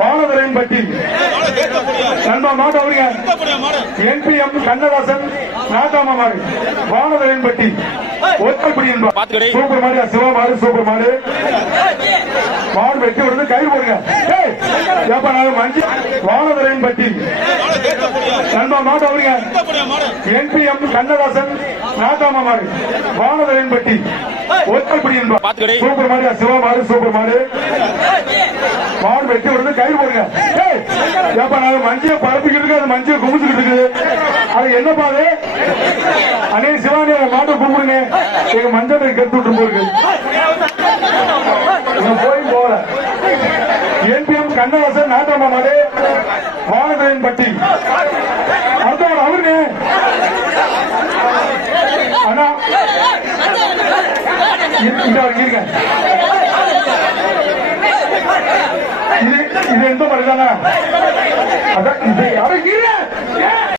வானவரையின் பட்டி. நண்பா மாட்டு அவருங்க என்பிஎம் கண்ணதாசன் நாட்டாமா மாடு. வானவரையின் பட்டி. ஒத்தல்படி என்பா. பாத்துக்கடே. சூப்பர் மாடு சிவா மாடு சூப்பர் மாடு. மாடு வெட்டி விடுறது கயிறு போடுங்க. ஏப்பா நாங்க மஞ்சி. வானவரையின் பட்டி. நண்பா மாட்டு அவருங்க என்பிஎம் கண்ணதாசன் நாட்டாமா மாடு. வானவரையின் பாத்துக்கடே. சூப்பர் மாடு சிவா மாடு சூப்பர் மாடு. மாடு வெட்டி விடுறது கயிறு போடுங்க. ஏப்பா நாங்க மஞ்சியை பரப்பிக்கிட்டு இருக்கு அது மஞ்சியை குமிச்சுக்கிட்டு இருக்குது. அது என்னப்பா அது? அண்ணே சிவானி மாட்டை கூப்பிடுங்க எங்க மஞ்சள் கெடுத்து விட்டு போயிருக்கு போய் போல. என்பிஎம் கண்ணதாசன் நாட்டாமா மாடு. வானவரையின் பட்டி. அடுத்தவன் அவருங்க. அண்ணா இது இது எந்த மாதிரி தானே அதான் இது யாரும்